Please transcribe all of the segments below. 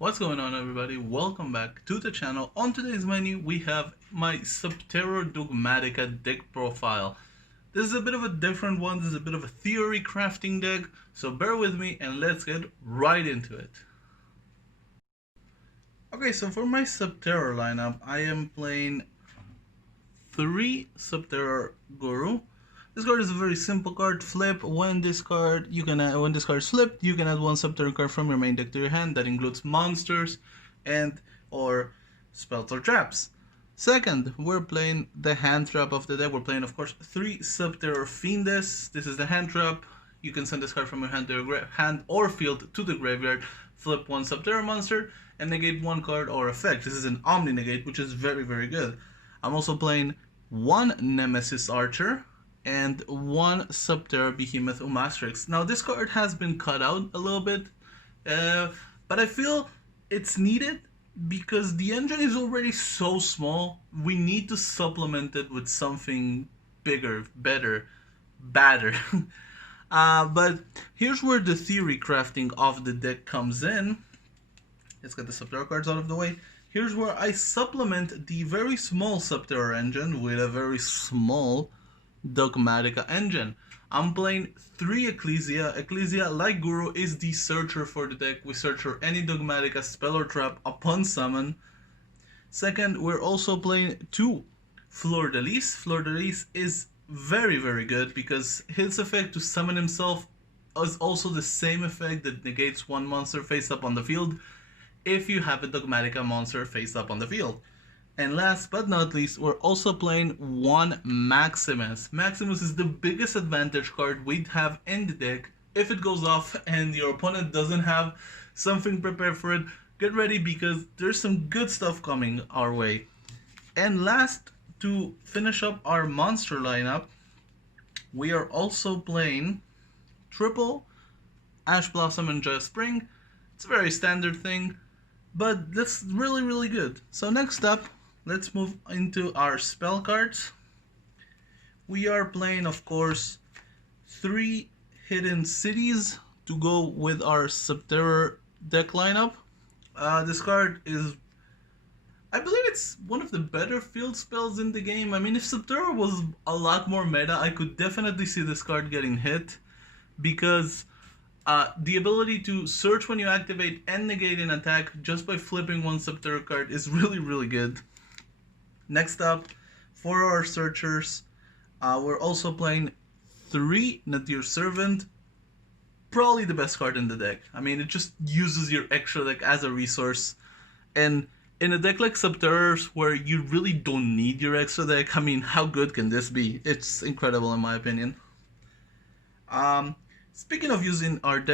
What's going on, everybody? Welcome back to the channel. On today's menu we have my Guru Dogmatika deck profile. This is a bit of a different one. This is a bit of a theory crafting deck, so bear with me and let's get right into it. Okay, so for my Subterror lineup, I am playing 3 Subterror Guru. This card is a very simple card. Flip. When this card is flipped, you can add one Subterror card from your main deck to your hand. That includes monsters and or spells or traps. Second, we're playing the hand trap of the deck. We're playing, of course, 3 Subterror Fiendes. This is the hand trap. You can send this card from your hand to your hand or field to the graveyard. Flip one Subterror monster and negate one card or effect. This is an Omni negate, which is very, very good. I'm also playing one Nemesis Archer and one Subterror Behemoth Umastrix. Now this card has been cut out a little bit, but I feel it's needed because the engine is already so small. We need to supplement it with something bigger, better, badder. But here's where the theory crafting of the deck comes in. Let's get the Subterror cards out of the way. Here's where I supplement the very small Subterror engine with a very small Dogmatika engine. I'm playing 3 Ecclesia. Ecclesia, like Guru, is the searcher for the deck. We search for any Dogmatika spell or trap upon summon. Second, we're also playing 2 Fleur de Lis. Fleur de Lis is very, very good because his effect to summon himself is also the same effect that negates one monster face up on the field if you have a Dogmatika monster face up on the field. And last but not least, we're also playing one Maximus. Maximus is the biggest advantage card we'd have in the deck. If it goes off and your opponent doesn't have something prepared for it, get ready because there's some good stuff coming our way. And last, to finish up our monster lineup, we are also playing triple Ash Blossom and Joyous Spring. It's a very standard thing, but that's really, really good. So next up, let's move into our spell cards. We are playing, of course, 3 Hidden Cities to go with our Subterror deck lineup. This card is, I believe it's one of the better field spells in the game. I mean, if Subterror was a lot more meta, I could definitely see this card getting hit because the ability to search when you activate and negate an attack just by flipping one Subterror card is really, really good. Next up, for our searchers, we're also playing 3 Nadir Servant. Probably the best card in the deck. I mean, it just uses your extra deck as a resource. And in a deck like Subterrors, where you really don't need your extra deck, I mean, how good can this be? It's incredible in my opinion. Speaking of using our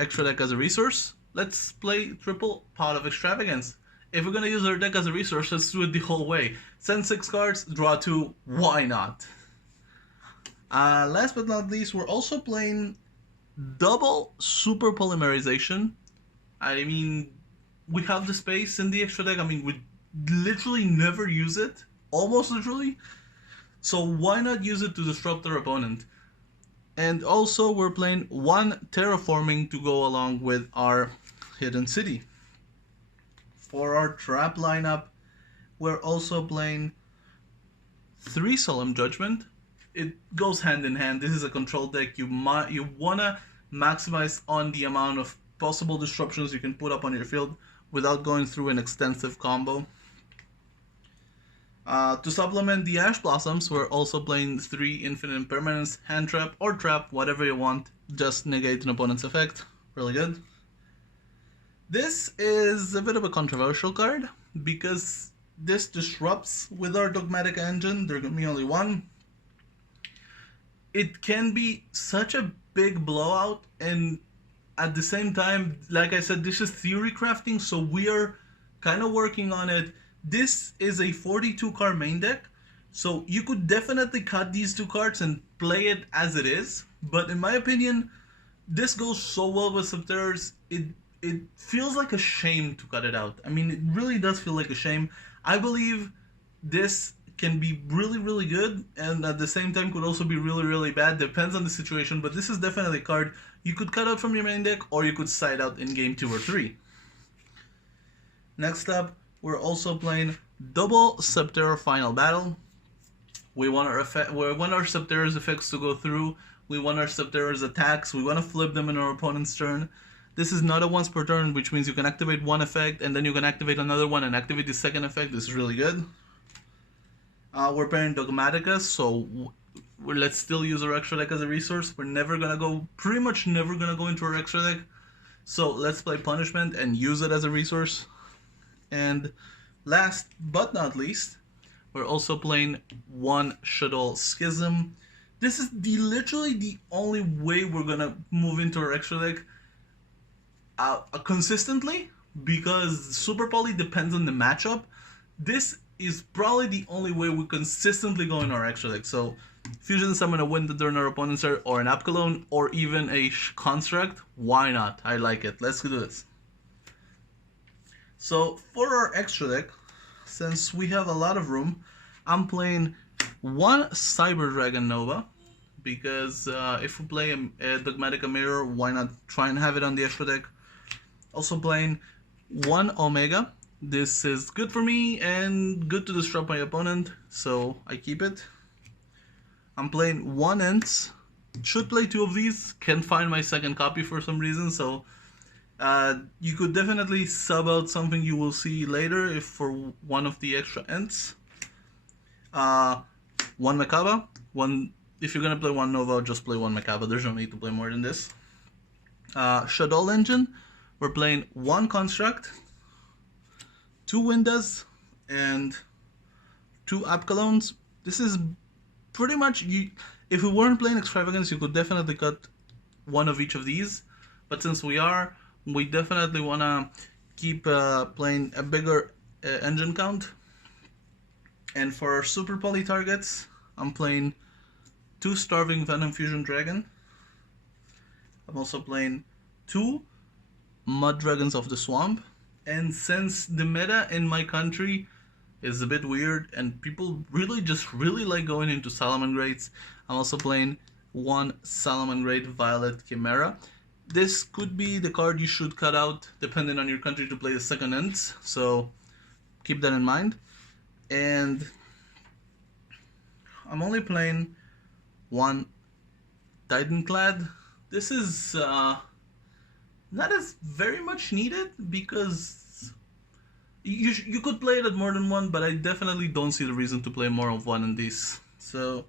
extra deck as a resource, let's play triple Pot of Extravagance. If we're gonna use our deck as a resource, let's do it the whole way. Send 6 cards, draw 2, why not? Last but not least, we're also playing double Super Polymerization. I mean, we have the space in the extra deck. I mean, we literally never use it, almost literally. So why not use it to disrupt our opponent? And also, we're playing 1 Terraforming to go along with our Hidden City. For our trap lineup, we're also playing 3 Solemn Judgment. It goes hand in hand. This is a control deck. You wanna maximize on the amount of possible disruptions you can put up on your field without going through an extensive combo. To supplement the Ash Blossoms, we're also playing 3 Infinite Impermanence, Hand Trap, or Trap, whatever you want. Just negate an opponent's effect. Really good. This is a bit of a controversial card because this disrupts with our Dogmatika engine. There can be only one. It can be such a big blowout, and at the same time, like I said, this is theory crafting, so we are kind of working on it. This is a 42 card main deck, so you could definitely cut these 2 cards and play it as it is, but in my opinion, this goes so well with Subterrors, it feels like a shame to cut it out. I mean, it really does feel like a shame. I believe this can be really, really good, and at the same time could also be really, really bad. Depends on the situation, but this is definitely a card you could cut out from your main deck, or you could side out in game 2 or 3. Next up, we're also playing double Subterror Final Battle. We want our Subterror's effects to go through. We want our Subterror's attacks. We want to flip them in our opponent's turn. This is not a once per turn, which means you can activate one effect and then you can activate another one and activate the second effect. This is really good. We're playing Dogmatika, so let's still use our extra deck as a resource. We're pretty much never gonna go into our extra deck. So let's play Punishment and use it as a resource. And last but not least, we're also playing one Shuttle Schism. This is literally the only way we're gonna move into our extra deck consistently, because Super Poly depends on the matchup. This is probably the only way we consistently go in our extra deck. So Fusion Summon a win during our opponent's turn, or an Apkalone, or even a Construct. Why not? I like it. Let's do this. So for our extra deck, since we have a lot of room, I'm playing one Cyber Dragon Nova, because if we play a Dogmatika Mirror, why not try and have it on the extra deck? Also playing one Omega. This is good for me and good to disrupt my opponent, so I keep it. I'm playing one Ents. Should play two of these. Can't find my second copy for some reason, so you could definitely sub out something you will see later if for one of the extra Ents. One Makaba. If you're gonna play one Nova, just play one Makaba. There's no need to play more than this. Shadow Engine. We're playing one Construct, two Windas, and two Apkalones. This is pretty much, if we weren't playing Extravagance, you could definitely cut one of each of these. But since we definitely want to keep playing a bigger engine count. And for our Super Poly targets, I'm playing two Starving Venom Fusion Dragon. I'm also playing two Mud Dragons of the Swamp. And since the meta in my country is a bit weird and people really like going into Salamangreats, I'm also playing one Salamangreat Violet Chimera. This could be the card you should cut out depending on your country to play the second Ents, so keep that in mind. And I'm only playing one Titanclad. This is not as very much needed, because you could play it at more than one, but I definitely don't see the reason to play more of one in these. So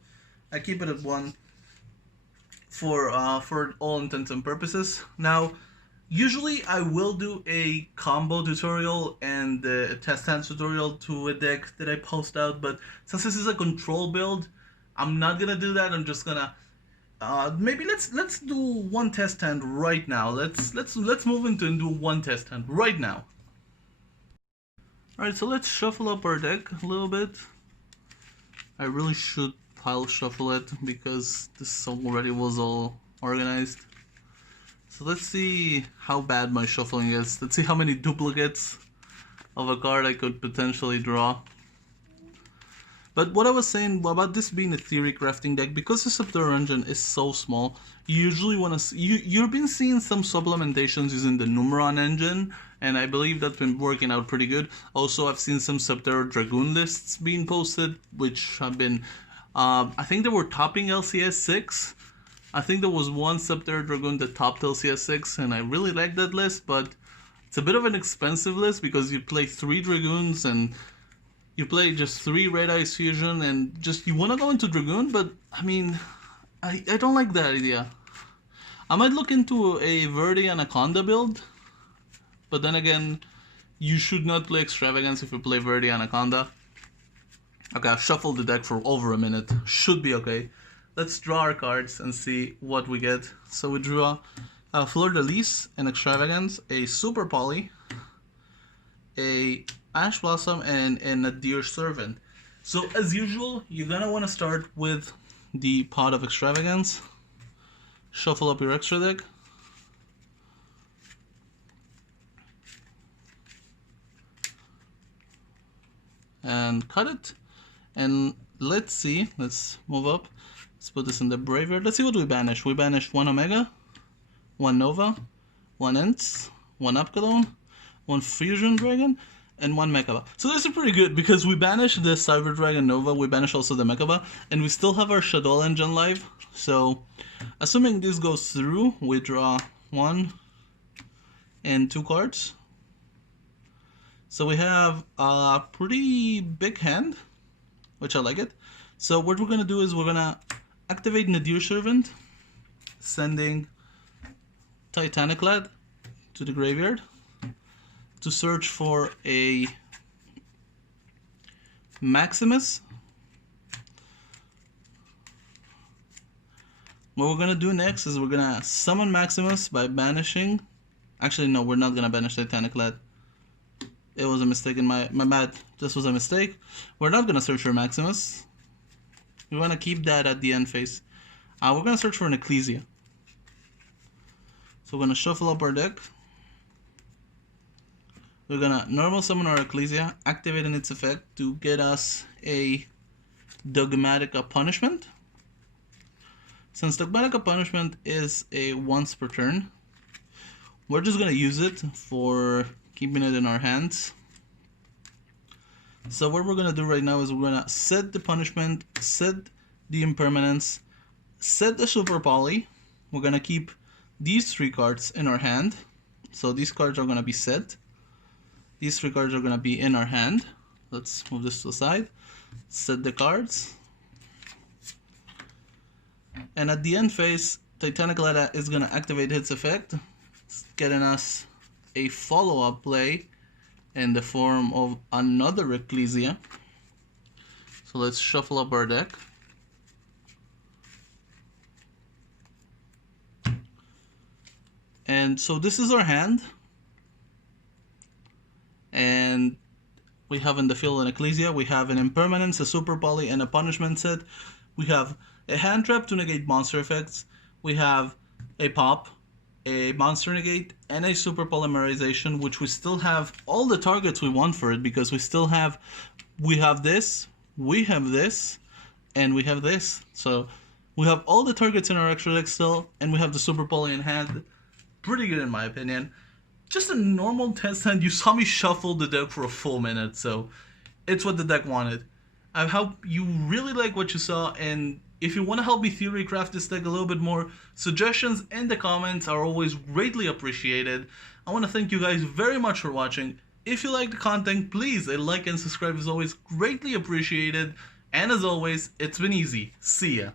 I keep it at one for all intents and purposes. Now, usually I will do a combo tutorial and a test hand tutorial to a deck that I post out, but since this is a control build, I'm not gonna do that. I'm just gonna maybe let's do one test hand right now. Let's move into and do one test hand right now. Alright, so let's shuffle up our deck a little bit. I really should pile shuffle it because this already was all organized. So let's see how bad my shuffling is. Let's see how many duplicates of a card I could potentially draw. But what I was saying about this being a theory crafting deck, because the Subterror engine is so small, you usually want to you've been seeing some supplementations using the Numeron engine, and I believe that's been working out pretty good. Also, I've seen some Subterror Dragoon lists being posted, which have been, I think they were topping LCS 6. I think there was one Subterror Dragoon that topped LCS 6, and I really like that list, but it's a bit of an expensive list because you play 3 Dragoons and you play just 3 Red Eyes Fusion, and just you want to go into Dragoon, but I mean, I don't like that idea. I might look into a Verde Anaconda build, but then again, you should not play Extravagance if you play Verde Anaconda. Okay, I've shuffled the deck for over a minute. Should be okay. Let's draw our cards and see what we get. So we draw a Fleur-de-Lis, an Extravagance, a Super Poly, a Ash Blossom, and a Deer Servant. So as usual, you're gonna want to start with the pot of Extravagance. Shuffle up your extra deck. And cut it. And let's see, let's move up. Let's put this in the Graveyard. Let's see what we banish. We banished one Omega, one Nova, one Ents, one Apkalone, one Fusion Dragon. and 1 Mechaba. So this is pretty good because we banished the Cyber Dragon Nova, we banished also the Mechaba, and we still have our Shadow Engine live. So assuming this goes through, we draw 1 and 2 cards. So we have a pretty big hand, which I like it. So what we're gonna do is we're gonna activate Nadir Servant, sending Titanic Lad to the graveyard to search for a Maximus. What we're gonna do next is we're gonna summon Maximus by banishing. Actually, no, we're not gonna banish Titanic Lad. It was a mistake in my bad. This was a mistake. We're not gonna search for Maximus. We wanna keep that at the end phase. We're gonna search for an Ecclesia. So we're gonna shuffle up our deck. We're gonna normal summon our Ecclesia, activating its effect to get us a Dogmatika Punishment. Since Dogmatika Punishment is a once per turn, we're just gonna use it for keeping it in our hands. So what we're gonna do right now is we're gonna set the punishment, set the impermanence, set the super poly. We're gonna keep these 3 cards in our hand. So these cards are gonna be set. These 3 cards are gonna be in our hand. Let's move this to the side. Set the cards. And at the end phase, Titanic Lad is gonna activate its effect, getting us a follow-up play in the form of another Ecclesia. So let's shuffle up our deck. And so this is our hand. And we have in the field an Ecclesia, we have an Impermanence, a Super Poly, and a Punishment set. We have a hand trap to negate monster effects. We have a pop, a monster negate, and a super polymerization, which we still have all the targets we want for it because we have this, and we have this. So we have all the targets in our extra deck still, and we have the super poly in hand. Pretty good in my opinion. Just a normal test hand. You saw me shuffle the deck for a full minute, so it's what the deck wanted. I hope you really like what you saw, and if you want to help me theory craft this deck a little bit more, suggestions in the comments are always greatly appreciated. I want to thank you guys very much for watching. If you like the content, please a like and subscribe is always greatly appreciated. And as always, it's been easy. See ya.